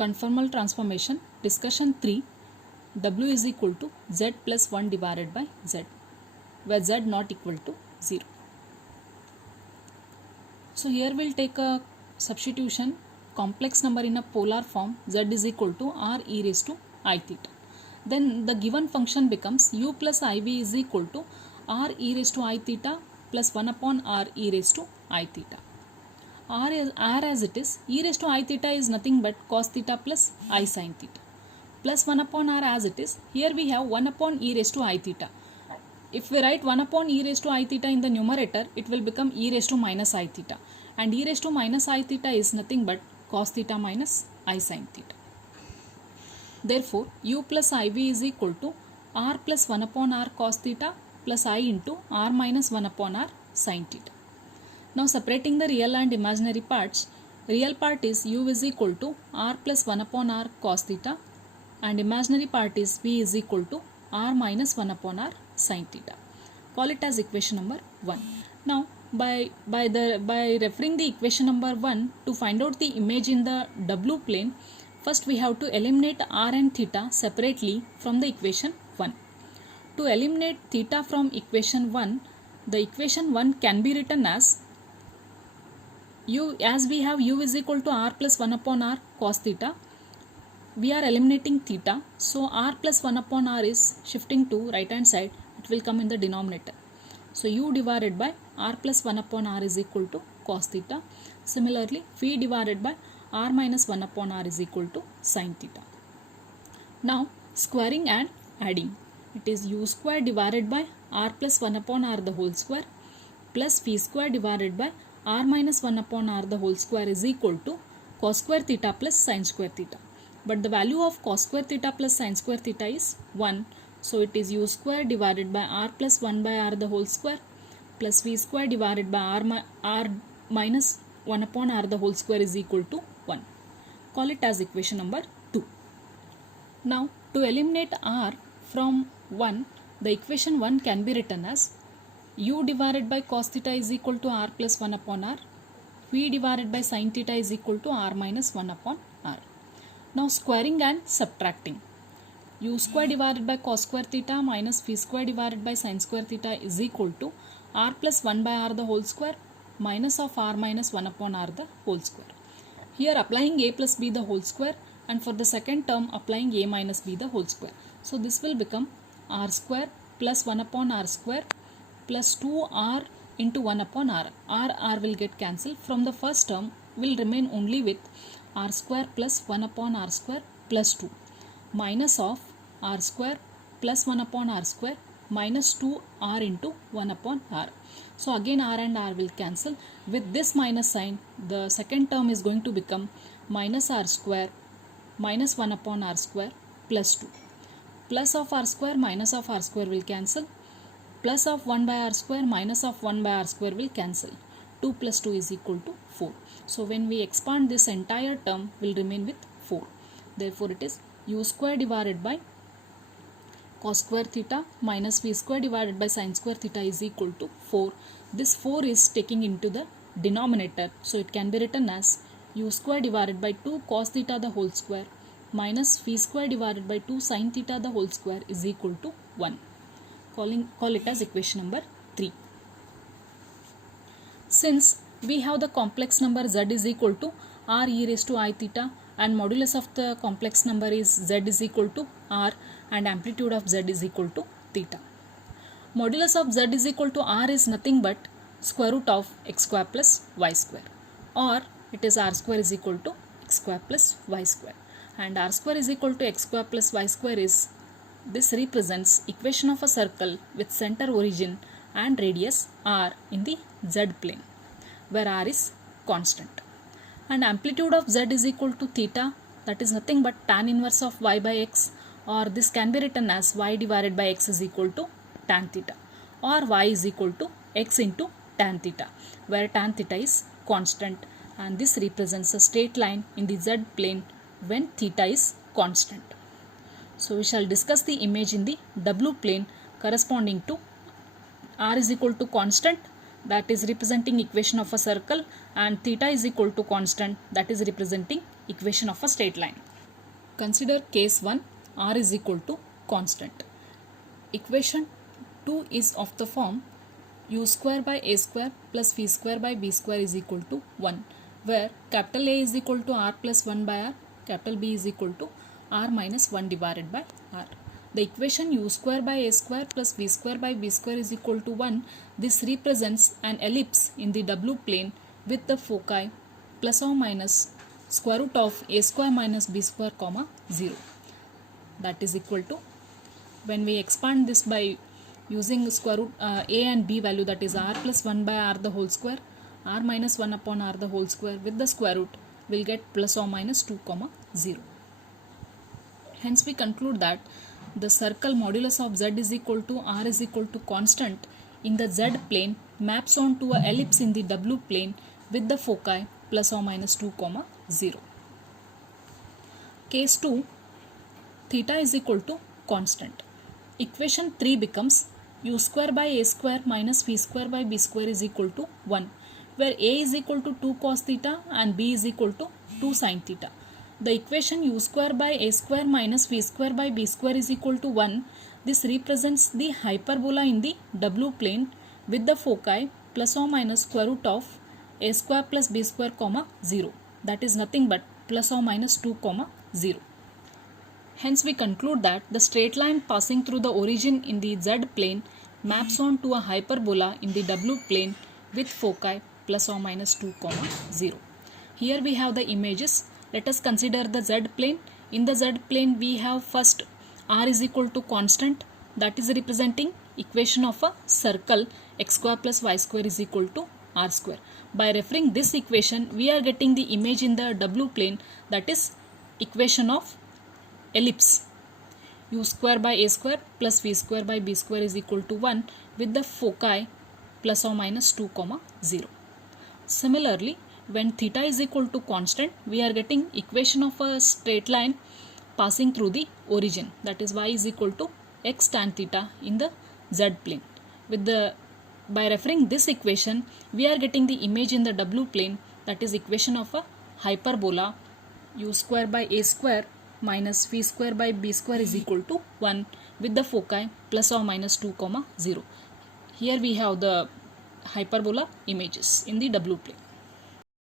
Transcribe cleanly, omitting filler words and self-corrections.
conformal transformation, discussion 3, W is equal to Z plus 1 divided by Z, where Z not equal to 0. So here we'll take a substitution, complex number in a polar form, Z is equal to R e raised to I theta. Then the given function becomes U plus IV is equal to R e raised to I theta plus 1 upon R e raised to I theta. R as it is, e raised to I theta is nothing but cos theta plus I sin theta, plus 1 upon R as it is. Here we have 1 upon e raised to I theta. If we write 1 upon e raised to I theta in the numerator, it will become e raised to minus I theta, and e raised to minus I theta is nothing but cos theta minus I sin theta. Therefore, U plus IV is equal to R plus 1 upon R cos theta plus I into R minus 1 upon R sin theta. Now separating the real and imaginary parts, real part is U is equal to R plus 1 upon R cos theta, and imaginary part is V is equal to R minus 1 upon R sin theta. Call it as equation number 1. Now by referring the equation number 1 to find out the image in the W plane, first we have to eliminate R and theta separately from the equation 1. To eliminate theta from equation 1, the equation 1 can be written as U, as we have U is equal to R plus 1 upon R cos theta. We are eliminating theta, so R plus 1 upon R is shifting to right hand side, it will come in the denominator. So U divided by R plus 1 upon R is equal to cos theta. Similarly, V divided by R minus 1 upon R is equal to sin theta. Now squaring and adding, it is U square divided by R plus 1 upon R the whole square plus V square divided by R minus 1 upon R the whole square is equal to cos square theta plus sin square theta. But the value of cos square theta plus sin square theta is 1. So it is U square divided by R plus 1 by R the whole square plus V square divided by R minus 1 upon R the whole square is equal to 1. Call it as equation number 2. Now to eliminate R from 1, the equation 1 can be written as U divided by cos theta is equal to R plus 1 upon R. V divided by sin theta is equal to R minus 1 upon R. Now squaring and subtracting. U square divided by cos square theta minus V square divided by sin square theta is equal to R plus 1 by R the whole square minus of R minus 1 upon R the whole square. Here applying A plus B the whole square, and for the second term applying A minus B the whole square. So this will become R square plus 1 upon R square plus 2R into 1 upon R. R will get cancelled. From the first term will remain only with R square plus 1 upon R square plus 2 minus of R square plus 1 upon R square minus 2R into 1 upon R. So again R and R will cancel. With this minus sign, the second term is going to become minus R square minus 1 upon R square plus 2. Plus of R square minus of R square will cancel. Plus of 1 by R square minus of 1 by R square will cancel. 2 plus 2 is equal to 4. So when we expand, this entire term will remain with 4. Therefore it is U square divided by cos square theta minus V square divided by sin square theta is equal to 4. This 4 is taking into the denominator, so it can be written as U square divided by 2 cos theta the whole square minus V square divided by 2 sin theta the whole square is equal to 1. Call it as equation number 3. Since we have the complex number Z is equal to R e raised to I theta, and modulus of the complex number is Z is equal to R, and amplitude of Z is equal to theta. Modulus of Z is equal to R is nothing but square root of x square plus y square, or it is R square is equal to x square plus y square, and R square is equal to x square plus y square is, this represents equation of a circle with center origin and radius R in the Z plane, where R is constant. And amplitude of Z is equal to theta, that is nothing but tan inverse of y by x, or this can be written as y divided by x is equal to tan theta, or y is equal to x into tan theta, where tan theta is constant, and this represents a straight line in the Z plane when theta is constant. So we shall discuss the image in the W plane corresponding to R is equal to constant, that is representing equation of a circle, and theta is equal to constant, that is representing equation of a straight line. Consider case 1, r is equal to constant. Equation 2 is of the form u square by a square plus v square by b square is equal to 1, where capital A is equal to r plus 1 by r, capital B is equal to r minus 1 divided by r. The equation u square by a square plus v square by b square is equal to 1. This represents an ellipse in the w plane with the foci plus or minus square root of a square minus b square comma 0. That is equal to, when we expand this by using square root a and b value, that is r plus 1 by r the whole square, r minus 1 upon r the whole square with the square root, will get plus or minus 2 comma 0. Hence we conclude that the circle modulus of z is equal to r is equal to constant in the z plane maps onto a ellipse in the w plane with the foci plus or minus 2 comma 0. Case 2, theta is equal to constant. Equation 3 becomes u square by a square minus v square by b square is equal to 1, where a is equal to 2 cos theta and b is equal to 2 sin theta. The equation u square by a square minus v square by b square is equal to 1. This represents the hyperbola in the w plane with the foci plus or minus square root of a square plus b square comma 0. That is nothing but plus or minus 2 comma 0. Hence we conclude that the straight line passing through the origin in the z plane maps on to a hyperbola in the w plane with foci plus or minus 2 comma 0. Here we have the images. Let us consider the z plane. In the z plane we have first r is equal to constant, that is representing equation of a circle x square plus y square is equal to r square. By referring this equation, we are getting the image in the w plane, that is equation of ellipse u square by a square plus v square by b square is equal to 1 with the foci plus or minus 2 comma 0. Similarly, when theta is equal to constant, we are getting equation of a straight line passing through the origin, that is y is equal to x tan theta in the z plane. By referring this equation, we are getting the image in the w plane, that is equation of a hyperbola u square by a square minus v square by b square is equal to 1 with the foci plus or minus 2 comma 0. Here we have the hyperbola images in the w plane.